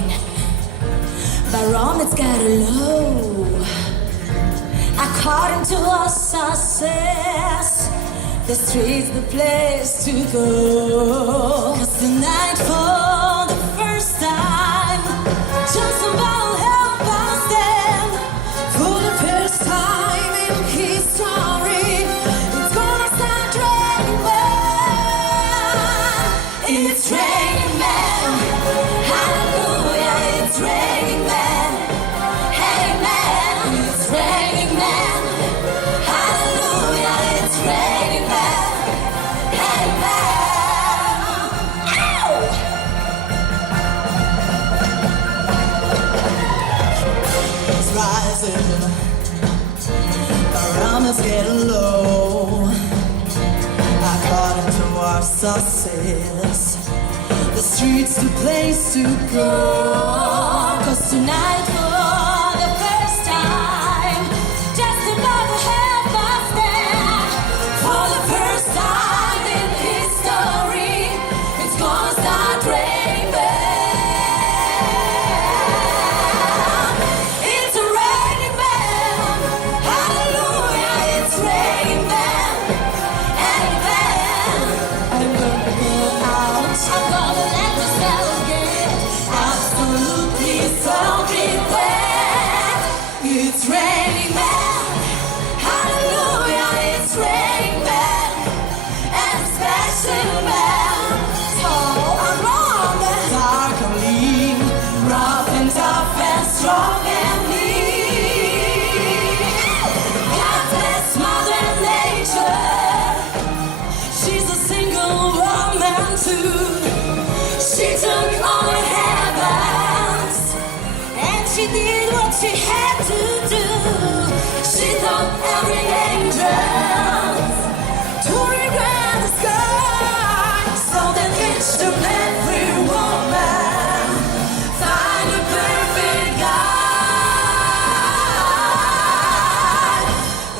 talking. Barometer's got a low. According to our success, the street's the place to go. 'Cause tonight for the first time, just about help us stand. For the first time in history, it's gonna start raining man. It's raining man. Hallelujah, it's raining man. Hey man, it's raining man. Hallelujah, it's raining man. Hey man. Ow! It's rising, barometer's getting low. According to our success, the street's the place to go. 'Cause tonight for the first time, just about to have us there. For the first time in history, it's gonna start raining man. It's a raining man. Hallelujah, it's raining man. Hey man, I'm gonna go out. I'm gonna let myself get absolutely soaking wet. It's raining man. Hallelujah, it's raining man. And special man. Tall and long and dark and lean, rough and tough and strong and mean. God bless Mother Nature. She's a single woman too. She took all her heavens and she did what she had to do. She taught every angel to regret the sky, so that each and every woman find a perfect guy.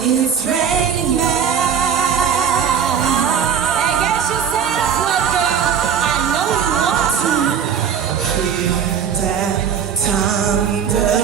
It's raining man. I guess you said it's what, girl. I know you want to. Hear that thunder,